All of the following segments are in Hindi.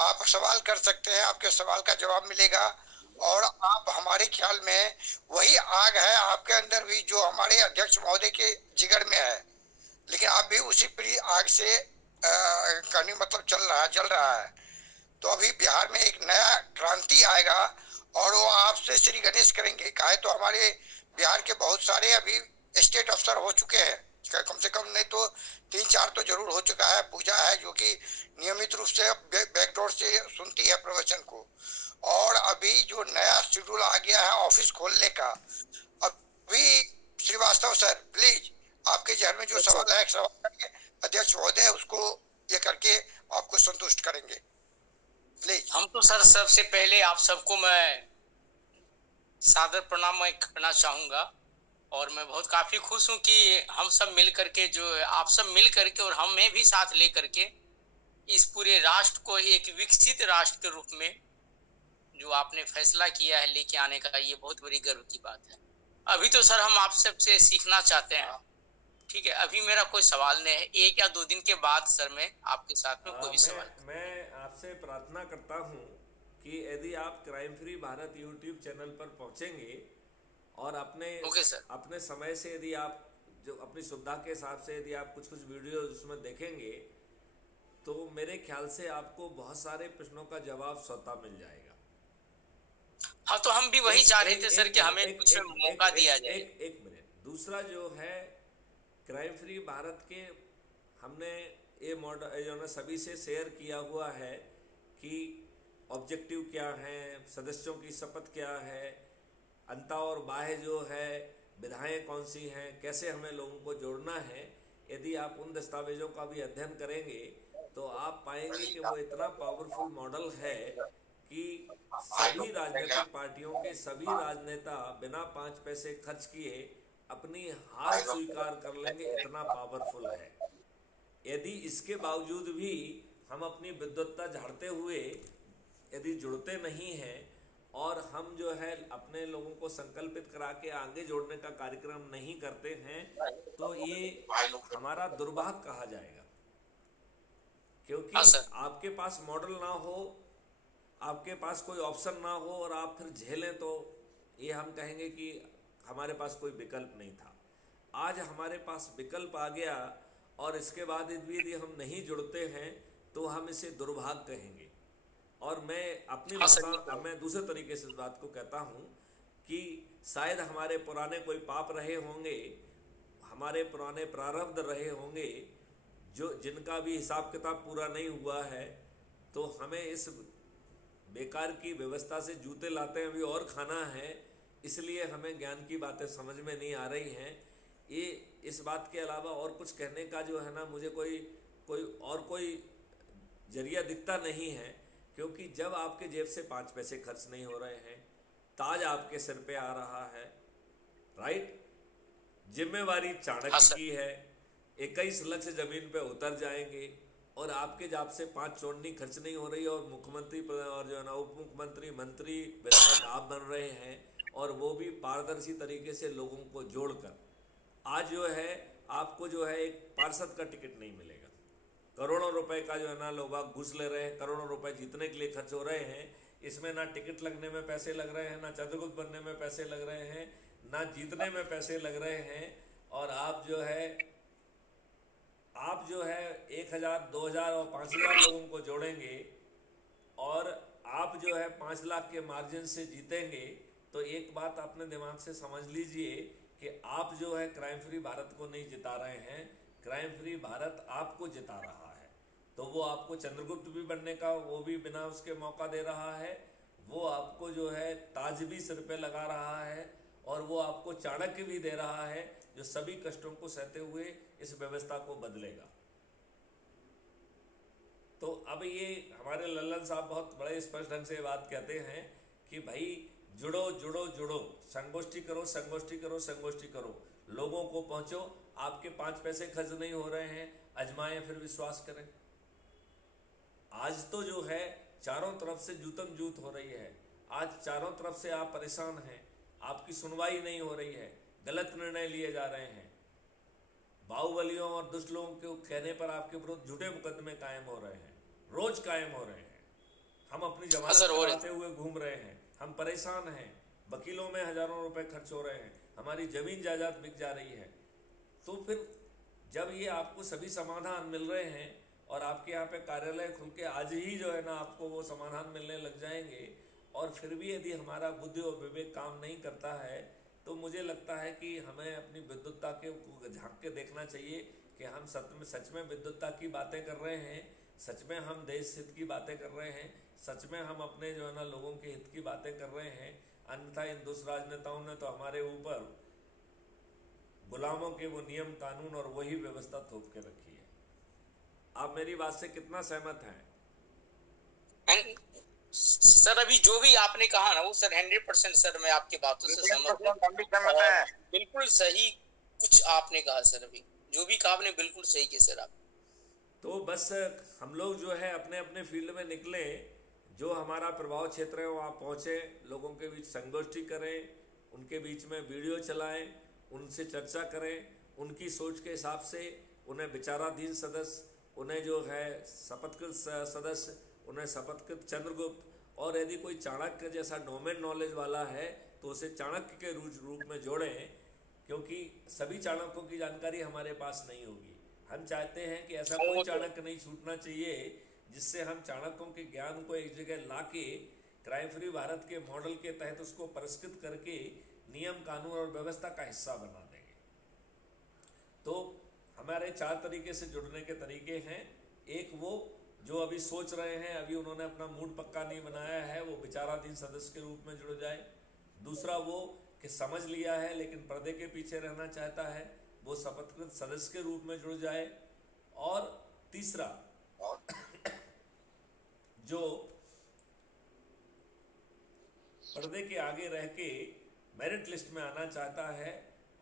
आप सवाल कर सकते हैं, आपके सवाल का जवाब मिलेगा। और आप, हमारे ख्याल में वही आग है आपके अंदर भी जो हमारे अध्यक्ष महोदय के जिगर में है, लेकिन आप भी उसी प्री आग से कहने मतलब चल रहा है, जल रहा है। तो अभी बिहार में एक नया क्रांति आएगा और वो आपसे श्री गणेश करेंगे। काहे तो हमारे बिहार के बहुत सारे अभी स्टेट अफसर हो चुके हैं, कम से कम नहीं तो 3-4 तो जरूर हो चुका है। पूजा है जो कि नियमित रूप से बैकडोर से सुनती है प्रवचन को। और अभी जो नया शेड्यूल आ गया है ऑफिस खोलने का, अभी श्रीवास्तव सर प्लीज आपके जहन में जो सवाल है, एक सवाल करेंगे, अध्यक्ष महोदय उसको ये करके आपको संतुष्ट करेंगे, प्लीज। हम तो सर सबसे पहले आप सबको मैं सादर प्रणाम मैं करना चाहूंगा, और मैं बहुत काफी खुश हूं कि हम सब मिल करके, जो आप सब मिल करके और हमें भी साथ ले करके इस पूरे राष्ट्र को एक विकसित राष्ट्र के रूप में जो आपने फैसला किया है लेके आने का, ये बहुत बड़ी गर्व की बात है। अभी तो सर हम आप सबसे सीखना चाहते हैं, ठीक है? अभी मेरा कोई सवाल नहीं है, 1 या 2 दिन के बाद सर मैं आपके साथ में कोई भी सवाल। मैं आपसे प्रार्थना करता हूं कि यदि आप crime free Bharat YouTube channel पर पहुंचेंगे और अपने ओके सर। अपने समय से यदि आप जो अपनी सुविधा के हिसाब से यदि आप कुछ कुछ वीडियो उसमें देखेंगे तो मेरे ख्याल से आपको बहुत सारे प्रश्नों का जवाब स्वतः मिल जाएगा। हाँ, तो हम भी वही चाह रहे थे सर कि हमें कुछ मौका दिया जाए। एक मिनट। दूसरा जो है, क्राइम फ्री भारत के हमने ये मॉडल जो ना सभी से शेयर किया हुआ है कि ऑब्जेक्टिव क्या है, सदस्यों की शपथ क्या है, अंता और बाह्य जो है विधाएं कौन सी हैं, कैसे हमें लोगों को जोड़ना है। यदि आप उन दस्तावेजों का भी अध्ययन करेंगे तो आप पाएंगे कि वो इतना पावरफुल मॉडल है कि सभी राजनीतिक पार्टियों के सभी राजनेता बिना 5 पैसे खर्च किए अपनी हार स्वीकार कर लेंगे, इतना पावरफुल है। यदि इसके बावजूद भी हम अपनी विद्वत्ता झाड़ते हुए यदि जुड़ते नहीं हैं और हम जो है अपने लोगों को संकल्पित करा के आगे जोड़ने का कार्यक्रम नहीं करते हैं तो ये हमारा दुर्भाग्य कहा जाएगा। क्योंकि आपके पास मॉडल ना हो, आपके पास कोई ऑप्शन ना हो और आप फिर झेलें तो ये हम कहेंगे कि हमारे पास कोई विकल्प नहीं था। आज हमारे पास विकल्प आ गया और इसके बाद यदि हम नहीं जुड़ते हैं तो हम इसे दुर्भाग्य कहेंगे। और मैं अपनी भाषा मैं दूसरे तरीके से इस बात को कहता हूँ कि शायद हमारे पुराने कोई पाप रहे होंगे, हमारे पुराने प्रारब्ध रहे होंगे जो जिनका भी हिसाब किताब पूरा नहीं हुआ है, तो हमें इस बेकार की व्यवस्था से जूते लाते हैं अभी और खाना है, इसलिए हमें ज्ञान की बातें समझ में नहीं आ रही हैं। ये इस बात के अलावा और कुछ कहने का जो है ना, मुझे कोई जरिया दिखता नहीं है। क्योंकि जब आपके जेब से 5 पैसे खर्च नहीं हो रहे हैं, ताज आपके सिर पे आ रहा है, राइट, जिम्मेवारी चाणक्य की है, 21 लाख जमीन पे उतर जाएंगे और आपके जाप से 5 चौड़नी खर्च नहीं हो रही और मुख्यमंत्री और जो है ना उप मुख्यमंत्री, मंत्री, विधायक आप बन रहे हैं और वो भी पारदर्शी तरीके से लोगों को जोड़कर। आज जो है आपको जो है एक पार्षद का टिकट नहीं मिलेगा, करोड़ों रुपए का जो है ना लोग घुस ले रहे हैं, करोड़ों रुपए जीतने के लिए खर्च हो रहे हैं। इसमें ना टिकट लगने में पैसे लग रहे हैं, ना चंद्रगुप्त बनने में पैसे लग रहे हैं, ना जीतने में पैसे लग रहे हैं। और आप जो है 1000, 2000 और 5000 लोगों को जोड़ेंगे और आप जो है 5 लाख के मार्जिन से जीतेंगे, तो एक बात अपने दिमाग से समझ लीजिए कि आप जो है क्राइम फ्री भारत को नहीं जिता रहे हैं, क्राइम फ्री भारत आपको जिता रहा है। तो वो आपको चंद्रगुप्त भी बनने का वो भी बिना उसके मौका दे रहा है, वो आपको जो है ताज भी सिर पे लगा रहा है और वो आपको चाणक्य भी दे रहा है जो सभी कष्टों को सहते हुए इस व्यवस्था को बदलेगा। तो अब ये हमारे लल्लन साहब बहुत बड़े स्पष्ट ढंग से बात कहते हैं कि भाई जुड़ो जुड़ो जुड़ो, संगोष्ठी करो संगोष्ठी करो संगोष्ठी करो, लोगों को पहुंचो। आपके 5 पैसे खर्च नहीं हो रहे हैं, अजमाएं फिर विश्वास करें। आज तो जो है चारों तरफ से जूतम जूत हो रही है, आज चारों तरफ से आप परेशान हैं, आपकी सुनवाई नहीं हो रही है, गलत निर्णय लिए जा रहे हैं, बाहुबलियों और दुष्ट लोगों के कहने पर आपके विरुद्ध झूठे मुकदमे कायम हो रहे हैं, रोज कायम हो रहे हैं। हम अपनी हाँ जमानत सर, हो रहे कराते हुए घूम रहे हैं, हम परेशान हैं, वकीलों में हजारों रुपए खर्च हो रहे हैं, हमारी जमीन जायदाद बिक जा रही है। तो फिर जब ये आपको सभी समाधान मिल रहे हैं और आपके यहाँ पे कार्यालय खुल के आज ही जो है ना आपको वो समाधान मिलने लग जाएंगे, और फिर भी यदि हमारा बुद्धि और विवेक काम नहीं करता है, तो मुझे लगता है कि हमें अपनी विद्वत्ता के झांक के देखना चाहिए कि हम सच में विद्वत्ता की बातें कर रहे हैं, सच में हम देश हित की बातें कर रहे हैं, सच में हम अपने जो है ना लोगों के हित की बातें कर रहे हैं। अन्यथा इन दुष्ट राजनेताओं ने तो हमारे ऊपर गुलामों के वो नियम कानून और वही व्यवस्था थोप के रखी है। आप मेरी बात से कितना सहमत हैं? सर अभी जो भी आपने कहा ना वो सर 100% सर मैं आपकी बातों से सहमत हूँ। बिल्कुल सही कुछ आपने कहा सर, अभी जो भी कहा आपने बिल्कुल सही किया सर आप। तो बस हम लोग जो है अपने अपने फील्ड में निकले, जो हमारा प्रभाव क्षेत्र है वहाँ पहुँचे, लोगों के बीच संगोष्ठी करें, उनके बीच में वीडियो चलाएं, उनसे चर्चा करें, उनकी सोच के हिसाब से उन्हें विचाराधीन सदस्य, उन्हें जो है शपथकृत सदस्य, उन्हें शपथकृत चंद्रगुप्त, और यदि कोई चाणक्य जैसा डोमेन नॉलेज वाला है तो उसे चाणक्य के रूप में जोड़ें, क्योंकि सभी चाणक्यों की जानकारी हमारे पास नहीं होगी। हम चाहते हैं कि ऐसा कोई चाणक्य नहीं छूटना चाहिए जिससे हम चाणक्यों के ज्ञान को एक जगह लाके क्राइम फ्री भारत के मॉडल के तहत उसको परिष्कृत करके नियम कानून और व्यवस्था का हिस्सा बना देंगे। तो हमारे 4 तरीके से जुड़ने के तरीके हैं। एक वो जो अभी सोच रहे हैं, अभी उन्होंने अपना मूड पक्का नहीं बनाया है, वो विचाराधीन सदस्य के रूप में जुड़ जाए। दूसरा वो कि समझ लिया है लेकिन पर्दे के पीछे रहना चाहता है, वो शपथकृत सदस्य के रूप में जुड़ जाए। और तीसरा जो पर्दे के आगे रह के मेरिट लिस्ट में आना चाहता है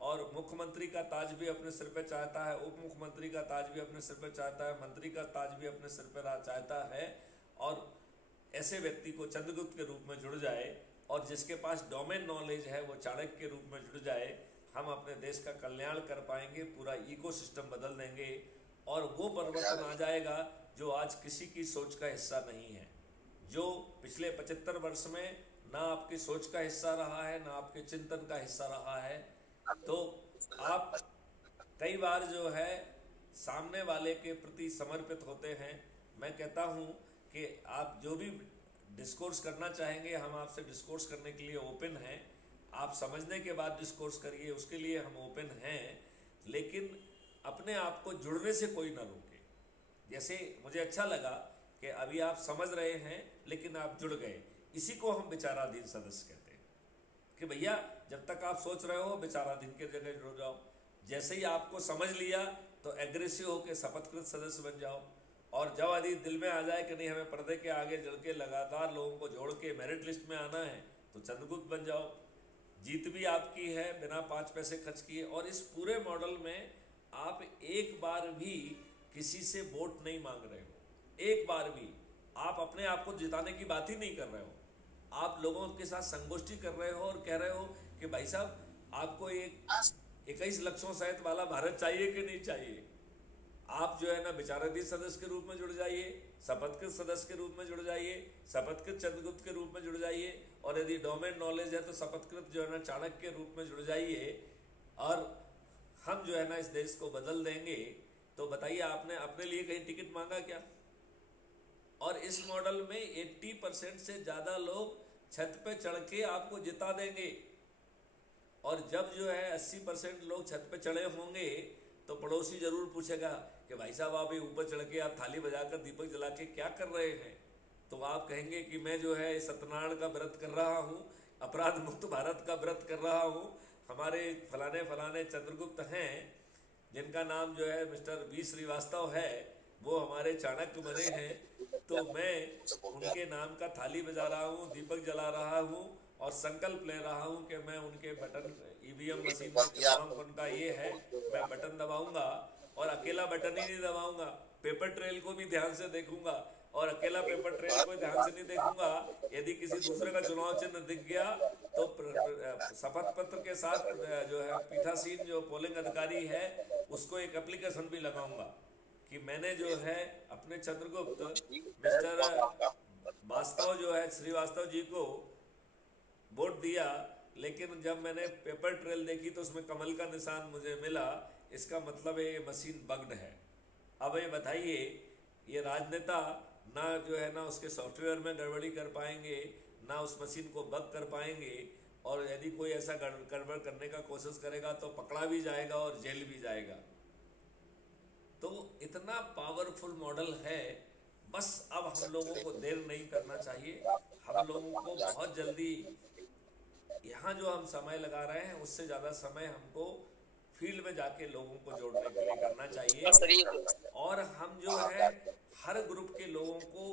और मुख्यमंत्री का ताज भी अपने सिर पे चाहता है, उप मुख्यमंत्री का ताज भी अपने सिर पे चाहता है, मंत्री का ताज भी अपने सिर पे चाहता है, और ऐसे व्यक्ति को चंद्रगुप्त के रूप में जुड़ जाए, और जिसके पास डोमेन नॉलेज है वो चाणक्य के रूप में जुड़ जाए, हम अपने देश का कल्याण कर पाएंगे, पूरा इकोसिस्टम बदल देंगे, और वो परिवर्तन आ जाएगा जो आज किसी की सोच का हिस्सा नहीं है, जो पिछले 75 वर्ष में ना आपकी सोच का हिस्सा रहा है, ना आपके चिंतन का हिस्सा रहा है। तो आप कई बार जो है सामने वाले के प्रति समर्पित होते हैं। मैं कहता हूं कि आप जो भी डिस्कोर्स करना चाहेंगे, हम आपसे डिस्कोर्स करने के लिए ओपन हैं। आप समझने के बाद डिस्कोर्स करिए, उसके लिए हम ओपन हैं, लेकिन अपने आप को जुड़ने से कोई ना रोके। जैसे मुझे अच्छा लगा कि अभी आप समझ रहे हैं लेकिन आप जुड़ गए, इसी को हम विचाराधीन सदस्य कहते हैं कि भैया जब तक आप सोच रहे हो विचाराधीन की जगह जुड़ जाओ, जैसे ही आपको समझ लिया तो एग्रेसिव होकर शपथकृत सदस्य बन जाओ, और जब यदि दिल में आ जाए कि नहीं हमें पर्दे के आगे जड़ के लगातार लोगों को जोड़ के मेरिट लिस्ट में आना है तो चंद्रगुप्त बन जाओ। जीत भी आपकी है बिना 5 पैसे खर्च किए। और इस पूरे मॉडल में आप एक बार भी किसी से वोट नहीं मांग रहे हो, एक बार भी आप अपने आप को जिताने की बात ही नहीं कर रहे हो। आप लोगों के साथ संगोष्ठी कर रहे हो और कह रहे हो कि भाई साहब आपको एक 21 लक्षों सहित वाला भारत चाहिए कि नहीं चाहिए। आप जो है ना विचाराधीन सदस्य के रूप में जुड़ जाइए, शपथकृत सदस्य के रूप में जुड़ जाइए, शपथकृत चंद्रगुप्त के रूप में जुड़ जाइए, और यदि डोमेन नॉलेज है तो शपथकृत जो है ना चाणक्य के रूप में जुड़ जाइए, और हम जो है ना इस देश को बदल देंगे। तो बताइए आपने अपने लिए कहीं टिकट मांगा क्या? और इस मॉडल में 80% से ज़्यादा लोग छत पे चढ़ के आपको जिता देंगे, और जब जो है 80% लोग छत पे चढ़े होंगे तो पड़ोसी जरूर पूछेगा कि भाई साहब आप ये ऊपर चढ़ के आप थाली बजाकर दीपक जला के क्या कर रहे हैं? तो आप कहेंगे कि मैं जो है सत्यनारायण का व्रत कर रहा हूँ, अपराध मुक्त भारत का व्रत कर रहा हूँ। हमारे फलाने फलाने चंद्रगुप्त हैं जिनका नाम जो है मिस्टर वी श्रीवास्तव है, वो हमारे चाणक्य बने हैं, तो मैं उनके नाम का थाली बजा रहा हूँ, दीपक जला रहा हूँ, और संकल्प ले रहा हूँ कि मैं उनके बटन ईवीएम मशीन में क्रमांक उनका ये है, मैं बटन दबाऊंगा, और अकेला बटन ही नहीं दबाऊंगा, पेपर ट्रेल को भी ध्यान से देखूंगा, और अकेला पेपर ट्रेल को ध्यान से नहीं देखूंगा। यदि किसी दूसरे का चुनाव चिन्ह दिख गया तो शपथ पत्र के साथ जो है पीठासीन जो पोलिंग अधिकारी है उसको एक एप्लीकेशन भी लगाऊंगा कि मैंने जो है अपने चंद्रगुप्त मिस्टर वास्तव जो है श्रीवास्तव जी को वोट दिया, लेकिन जब मैंने पेपर ट्रेल देखी तो उसमें कमल का निशान मुझे मिला। इसका मतलब है ये मशीन बग्ड है। अब ये बताइए, ये राजनेता ना जो है ना उसके सॉफ्टवेयर में गड़बड़ी कर पाएंगे, ना उस मशीन को बग कर पाएंगे, और यदि कोई ऐसा गड़बड़ करने का कोशिश करेगा तो पकड़ा भी जाएगा और जेल भी जाएगा। तो इतना पावरफुल मॉडल है। बस अब हम लोगों को देर नहीं करना चाहिए। हम लोगों को बहुत जल्दी यहाँ जो हम समय लगा रहे हैं उससे ज़्यादा समय हमको फील्ड में जाके लोगों को जोड़ने के लिए करना चाहिए। और हम जो है हर ग्रुप के लोगों को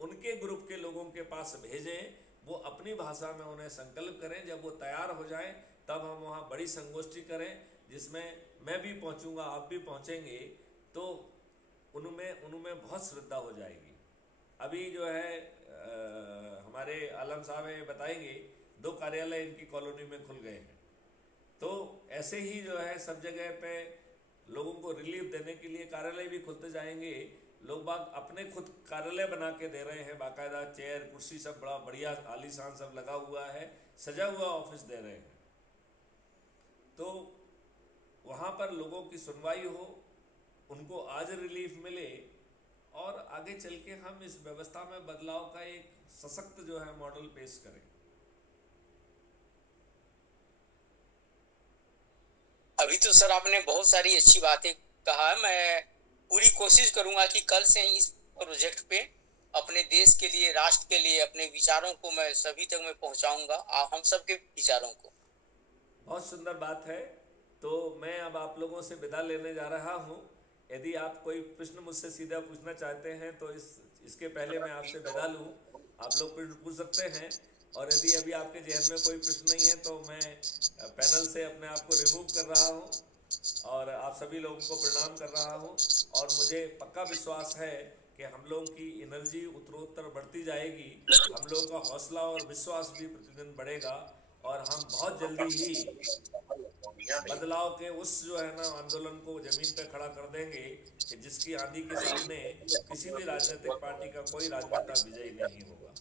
उनके ग्रुप के लोगों के पास भेजें, वो अपनी भाषा में उन्हें संकल्प करें। जब वो तैयार हो जाए तब हम वहाँ बड़ी संगोष्ठी करें, जिसमें मैं भी पहुँचूँगा, आप भी पहुँचेंगे, तो उनमें बहुत श्रद्धा हो जाएगी। अभी जो है हमारे आलम साहब बताएंगे 2 कार्यालय इनकी कॉलोनी में खुल गए हैं। तो ऐसे ही जो है सब जगह पे लोगों को रिलीफ देने के लिए कार्यालय भी खुलते जाएंगे। लोग बाग अपने खुद कार्यालय बना के दे रहे हैं, बाकायदा चेयर कुर्सी सब बड़ा बढ़िया आलीशान सब लगा हुआ है, सजा हुआ ऑफिस दे रहे हैं। तो वहाँ पर लोगों की सुनवाई हो, उनको आज रिलीफ मिले, और आगे चल के हम इस व्यवस्था में बदलाव का एक सशक्त जो है मॉडल पेश करें। अभी तो सर आपने बहुत सारी अच्छी बातें कहा। मैं पूरी कोशिश करूंगा कि कल से ही इस प्रोजेक्ट पे अपने देश के लिए, राष्ट्र के लिए अपने विचारों को मैं सभी तक मैं पहुंचाऊंगा, हम सबके विचारों को। बहुत सुंदर बात है। तो मैं अब आप लोगों से विदा लेने जा रहा हूं। यदि आप कोई प्रश्न मुझसे सीधा पूछना चाहते हैं तो इसके पहले मैं आपसे विदा लूं, आप लोग प्रश्न पूछ सकते हैं। और यदि अभी आपके जहन में कोई प्रश्न नहीं है तो मैं पैनल से अपने आप को रिमूव कर रहा हूं और आप सभी लोगों को प्रणाम कर रहा हूं। और मुझे पक्का विश्वास है कि हम लोगों की एनर्जी उत्तरोत्तर बढ़ती जाएगी, हम लोगों का हौसला और विश्वास भी प्रतिदिन बढ़ेगा, और हम बहुत जल्दी ही बदलाव के उस जो है ना आंदोलन को जमीन पे खड़ा कर देंगे कि जिसकी आंधी के सामने किसी भी राजनीतिक पार्टी का कोई राजनेता विजयी नहीं होगा।